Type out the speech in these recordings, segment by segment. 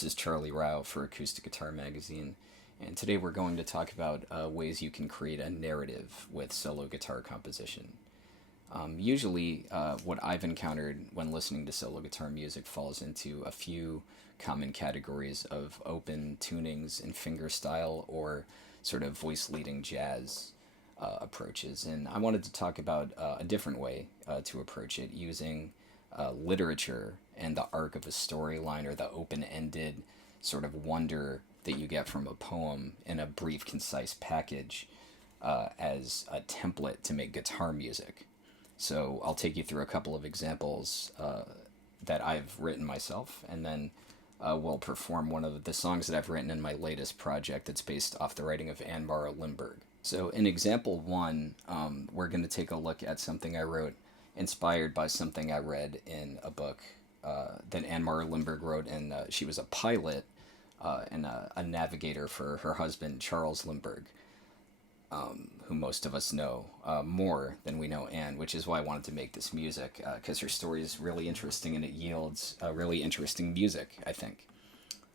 This is Charlie Rao for Acoustic Guitar Magazine, and today we're going to talk about ways you can create a narrative with solo guitar composition. Usually, what I've encountered when listening to solo guitar music falls into a few common categories of open tunings and fingerstyle or sort of voice leading jazz approaches. And I wanted to talk about a different way to approach it using literature and the arc of a storyline or the open-ended sort of wonder that you get from a poem in a brief, concise package as a template to make guitar music. So I'll take you through a couple of examples that I've written myself, and then we'll perform one of the songs that I've written in my latest project that's based off the writing of Anne-Marie Lindbergh. So in example one, we're going to take a look at something I wrote inspired by something I read in a book that Anne-Marie Lindbergh wrote, and she was a pilot and a navigator for her husband, Charles Lindbergh, who most of us know more than we know Anne, which is why I wanted to make this music, because her story is really interesting and it yields really interesting music, I think.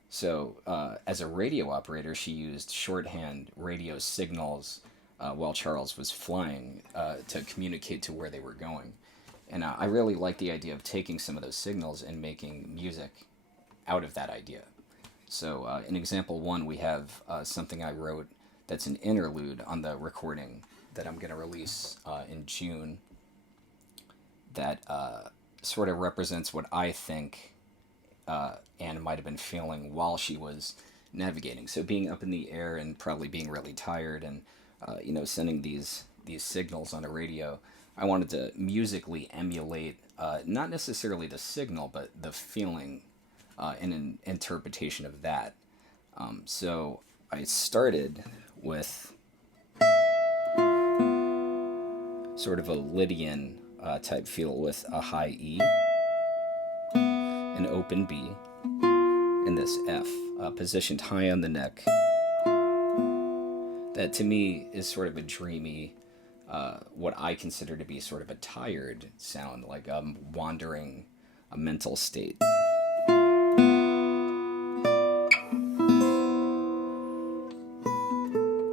So as a radio operator, she used shorthand radio signals while Charles was flying to communicate to where they were going. And I really like the idea of taking some of those signals and making music out of that idea. So in example one, we have something I wrote that's an interlude on the recording that I'm going to release in June that sort of represents what I think Anne might have been feeling while she was navigating. So being up in the air and probably being really tired and sending these signals on a radio, I wanted to musically emulate not necessarily the signal, but the feeling and an interpretation of that. So I started with sort of a Lydian type feel with a high E, an open B, and this F positioned high on the neck. That to me is sort of a dreamy, what I consider to be sort of a tired sound, like wandering a mental state.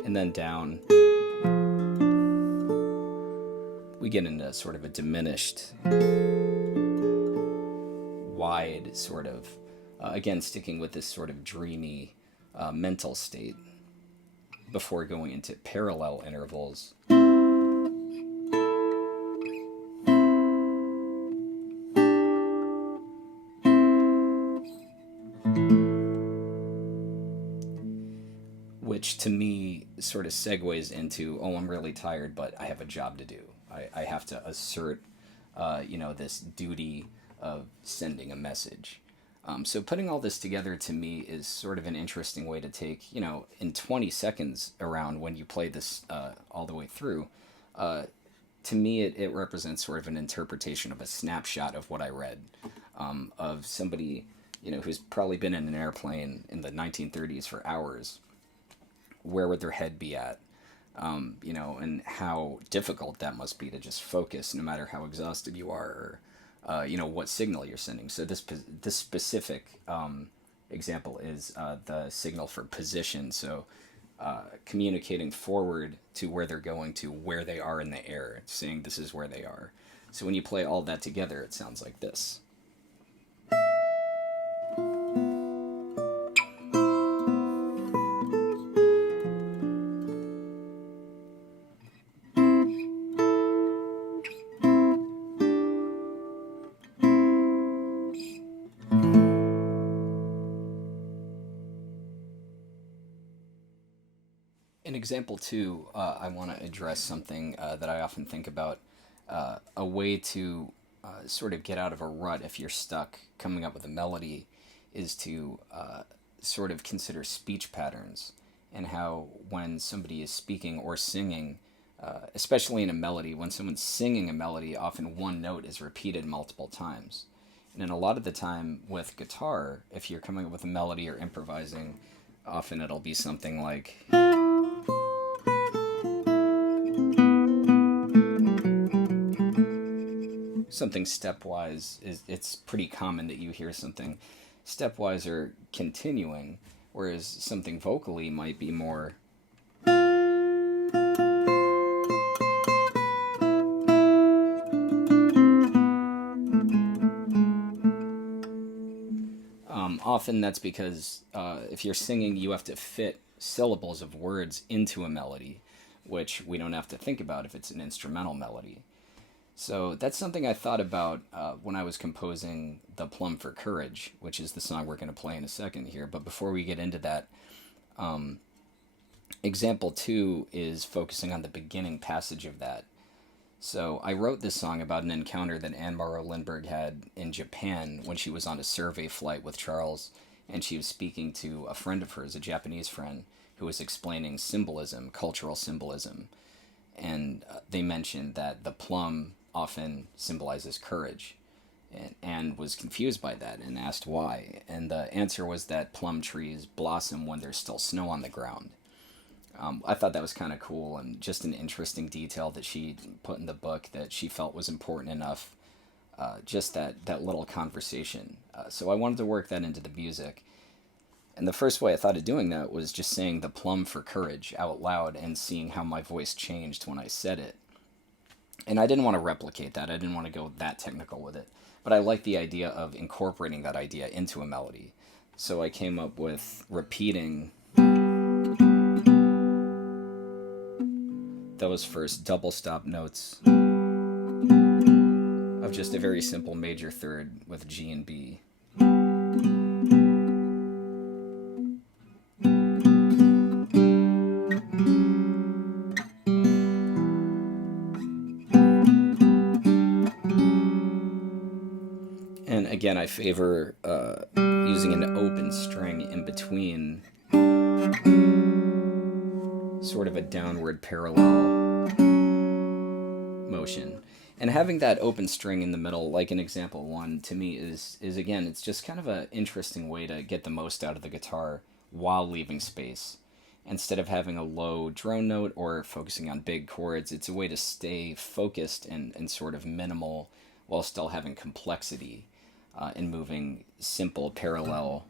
And then down, we get into sort of a diminished, wide sort of, again, sticking with this sort of dreamy mental state before going into parallel intervals. Which to me sort of segues into, oh, I'm really tired, but I have a job to do. I have to assert, this duty of sending a message. So putting all this together to me is sort of an interesting way to take, in 20 seconds around when you play this all the way through. To me, it represents sort of an interpretation of a snapshot of what I read, of somebody, who's probably been in an airplane in the 1930s for hours. Where would their head be at? And how difficult that must be to just focus no matter how exhausted you are, or, what signal you're sending. So this specific example is the signal for position. So communicating forward to where they're going to, where they are in the air, saying this is where they are. So when you play all that together, it sounds like this. In example two, I want to address something that I often think about, a way to sort of get out of a rut if you're stuck coming up with a melody is to sort of consider speech patterns and how when somebody is speaking or singing, especially in a melody, when someone's singing a melody, often one note is repeated multiple times. And then a lot of the time with guitar, if you're coming up with a melody or improvising, often it'll be something like... something stepwise. It's pretty common that you hear something stepwise or continuing, whereas something vocally might be more often that's because if you're singing, you have to fit syllables of words into a melody, which we don't have to think about if it's an instrumental melody. So that's something I thought about when I was composing The Plum for Courage, which is the song we're going to play in a second here. But before we get into that, example 2 is focusing on the beginning passage of that. So I wrote this song about an encounter that Anne Morrow Lindbergh had in Japan when she was on a survey flight with Charles, and she was speaking to a friend of hers, a Japanese friend, who was explaining symbolism, cultural symbolism. And they mentioned that the plum often symbolizes courage. And Anne was confused by that and asked why. And the answer was that plum trees blossom when there's still snow on the ground. I thought that was kind of cool and just an interesting detail that she put in the book that she felt was important enough. Just that little conversation. So I wanted to work that into the music. And the first way I thought of doing that was just saying the plum for courage out loud and seeing how my voice changed when I said it. And I didn't want to replicate that. I didn't want to go that technical with it. But I liked the idea of incorporating that idea into a melody. So I came up with repeating those first double stop notes of just a very simple major third with G and B. And again, I favor using an open string in between, sort of a downward parallel motion. And having that open string in the middle, like in example 1, to me is again, it's just kind of an interesting way to get the most out of the guitar while leaving space. Instead of having a low drone note or focusing on big chords, it's a way to stay focused and sort of minimal while still having complexity in moving simple parallel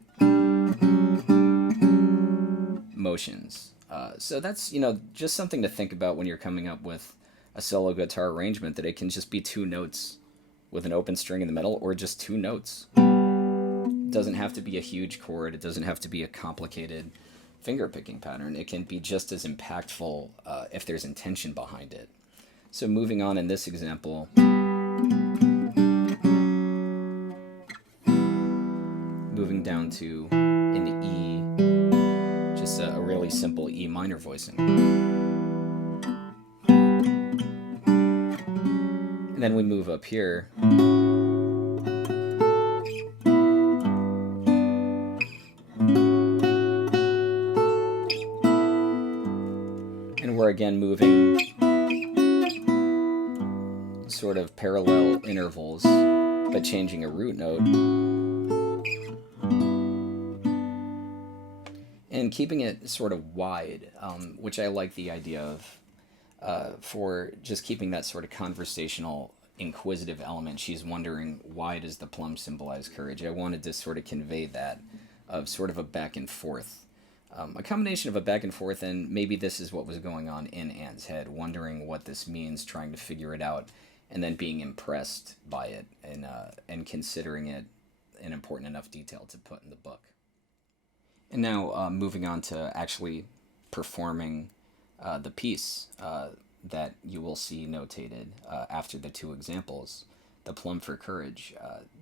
motions. So that's, just something to think about when you're coming up with a solo guitar arrangement, that it can just be 2 notes with an open string in the middle, or just 2 notes. It doesn't have to be a huge chord. It doesn't have to be a complicated finger-picking pattern. It can be just as impactful if there's intention behind it. So moving on in this example, moving down to an E, just a really simple E minor voicing. And then we move up here. And we're again moving sort of parallel intervals, but changing a root note. And keeping it sort of wide, which I like the idea of, for just keeping that sort of conversational, inquisitive element. She's wondering, why does the plum symbolize courage? I wanted to sort of convey that, of sort of a back and forth. A combination of a back and forth, and maybe this is what was going on in Anne's head, wondering what this means, trying to figure it out, and then being impressed by it, and considering it an important enough detail to put in the book. And now moving on to actually performing the piece that you will see notated after the 2 examples, the plum for courage.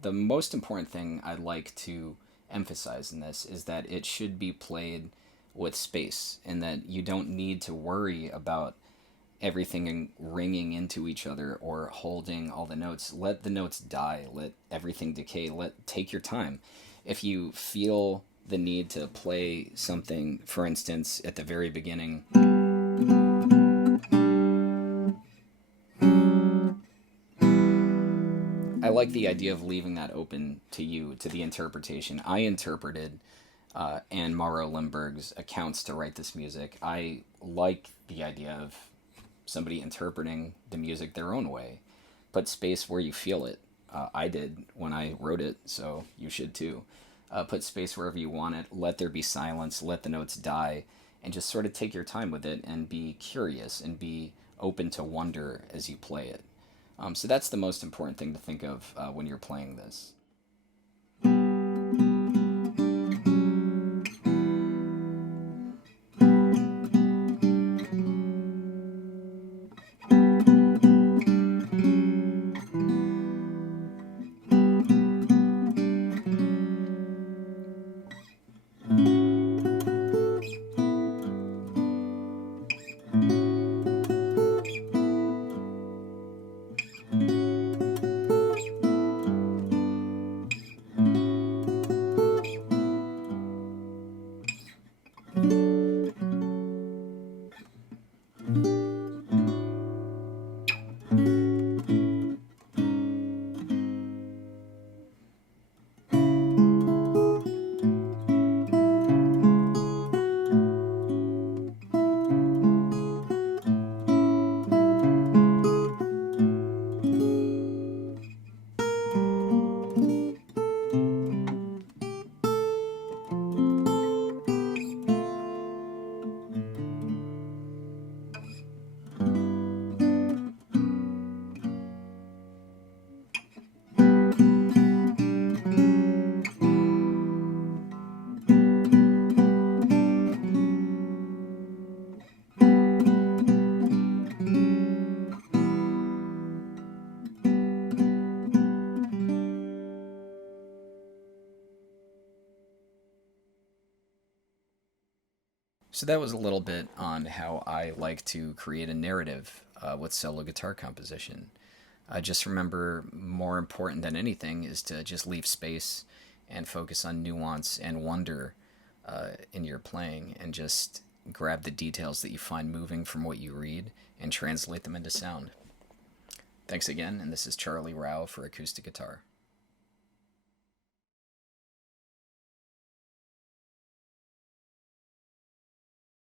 The most important thing I'd like to emphasize in this is that it should be played with space, and that you don't need to worry about everything ringing into each other or holding all the notes. Let the notes die, let everything decay, take your time. If you feel the need to play something, for instance, at the very beginning, I like the idea of leaving that open to you, to the interpretation. I interpreted Anne Morrow Lindbergh's accounts to write this music. I like the idea of somebody interpreting the music their own way. Put space where you feel it. I did when I wrote it, so you should too. put space wherever you want it, let there be silence, let the notes die, and just sort of take your time with it and be curious and be open to wonder as you play it. So that's the most important thing to think of when you're playing this. So that was a little bit on how I like to create a narrative with solo guitar composition. Just remember, more important than anything is to just leave space and focus on nuance and wonder in your playing, and just grab the details that you find moving from what you read and translate them into sound. Thanks again, and this is Charlie Rao for Acoustic Guitar.